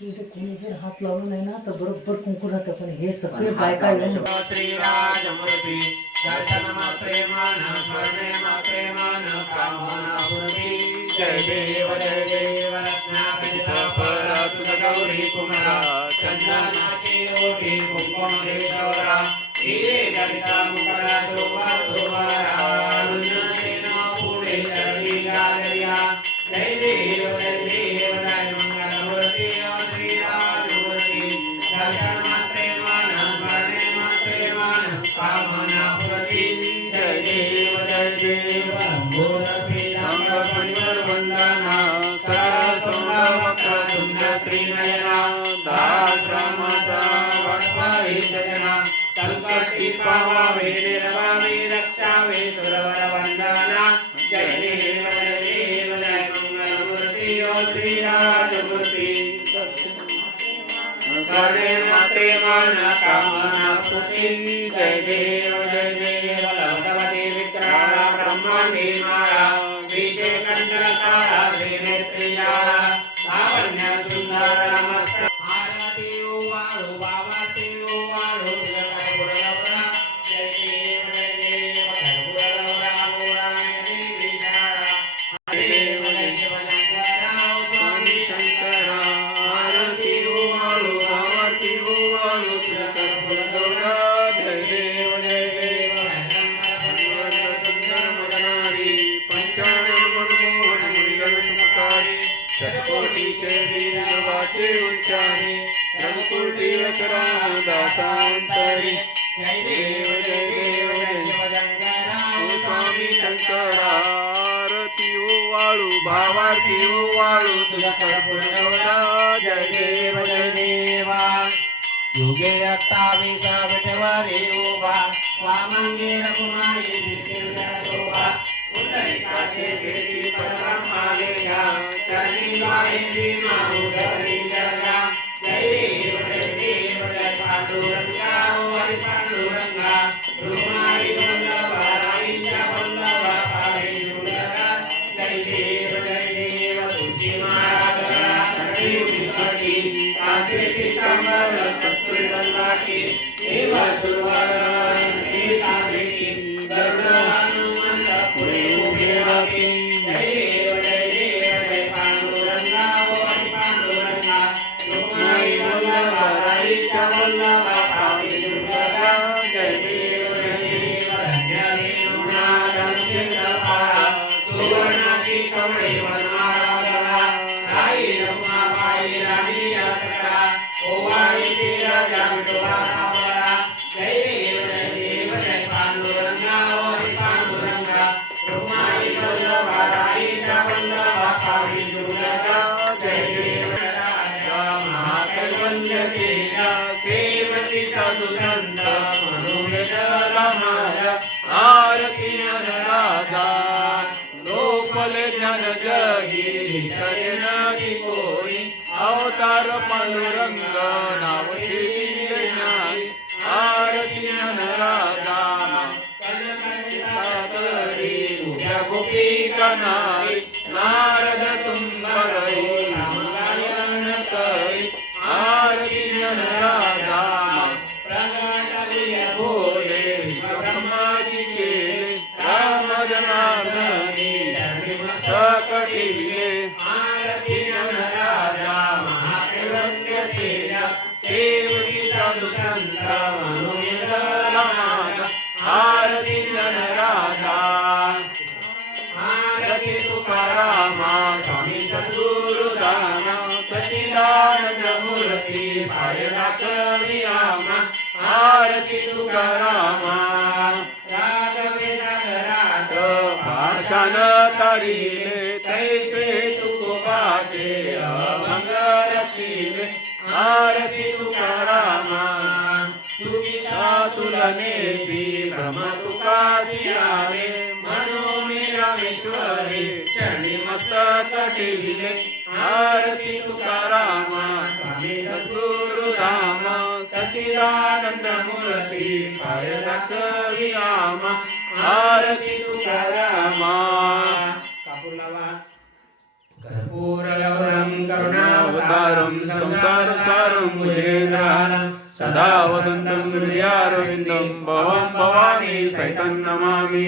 इथे कोणी जर हात लावला नाही ना तर बरोबर कुंकू राहतं, पण हे सगळे बायका श्रीराजमूर्ती दर्शन प्रेमान स्मरणे प्रेमान कामना पूर्ती जय देव रत्नाखचित परतुल गौरी कुमारा चंदनाची ओटी कुंकुम देवरा हिरे जनिता मुकरा शोभा शोभारा रुंजनेना पुढे चढली गालरिया जय देव जय मंगलमूर्ती श्रीराजमूर्ती दर्शन प्रेमान स्मरणे प्रेमान कामना पूर्ती जय देव परिवर वंदना सरसोंड त्रिनयना दास रामाचा वाटवाई सजना संकटी पावावे निर्वावे रक्षावे सुरवर वंदना जय देव जय मंगलमूर्ती श्रीराजमूर्ती स्मरणे प्रेमान कामना पूर्ती जय देव भगवती विक्राला ब्रह्मांडी मारा विषय कंडकारा श्रीनेत्रियाला लावण्य सुंदर मस्त आरती वाळू बाबाची वाळू जगद्गुरुदेवा जय देव जगद्गुरुदेवा गोराय देवी जारा देव जगद्गुरुदेवा स्वामी शंकरा आरती वाळू बाबाची वाळू जगद्गुरुदेवा जय देव उच्चारी रघुकुटी दासांतरी जय देव जय स्वामी शंकरा आरती वाळू भावार्थी वाळू तुझा कर्पूर जय देवा युगे 28 विठवारी उभा वामंगे रघुमाई दिसुरा पुंडलिकाचे भेटी परब्रह्मा गेला चरणी वाहिनी माऊ धरी जया जय देव जय पांडुरंगा हरी पांडुरंगा रुमाई वल्लभा राईच्या वल्लभा पावी दुर्गा जय देव तुझी महाराज श्री काशी कमल कस्तुरी वल्लाकी देवा सुरवर हे तारेकी गरुड हनुमंत पुढे उभे राखे जय देव जय पांडुरंगा हरी पांडुरंगा रुक्माई वल्लभा राईच्या वल्लभा पावी दुर्गा जय देव धन्य सुवर्णाची कमळे वनमाळा गळा राई रमाबाई राणी असता ओवाळी राजा विठोबा सावळा जय देव जय पांडुरंगा हरी पांडुरंगा रुक्माई वल्लभा राईच्या वल्लभा पावी दुर्गा जय देव राजा महाकैवल्य तेजा सेवती साधू संत म्हणून रामाया आरती राजा लोकले ज्ञान जगी करेनागी कोई अवतार पांडुरंग नाव ज्ञानी आरती राजा कनकरी उभ्या गोपी कनाई नारद तुंबरई नामगायन करी आरती राजा प्रगट भोले ब्रह्माची केले राम जनार्दनी सकटिले आरती राजा महाकैवल्य तेजा सेवकी साधू संत म्हणून रामाया आरती राजा आरती तुकारामा स्वामी सद्गुरुदाना सच्चिदानंद मूर्ती पायला कवी आमा आरती तुकारामा राघवे सागरात भाषण तरिले तैसे तुकोबाचे अभंग रचिले आरती तुकारामा तुमिता तुलनेशी ब्रह्म तुकासी आले म्हणून रामेश्वरी चरणी मस्तक ठेविले आरती तुकारामा स्वामी सद्गुरु राम सच्चिदानंद मूर्ती पायला कवी आमा आरती तुकारामा लावा कर्पूरगौरं करुणावतारं संसारसारं भुजेन्द्रहारं सदा वसन्तं हृदयारविन्दं भवं भवानी सहितं नमामि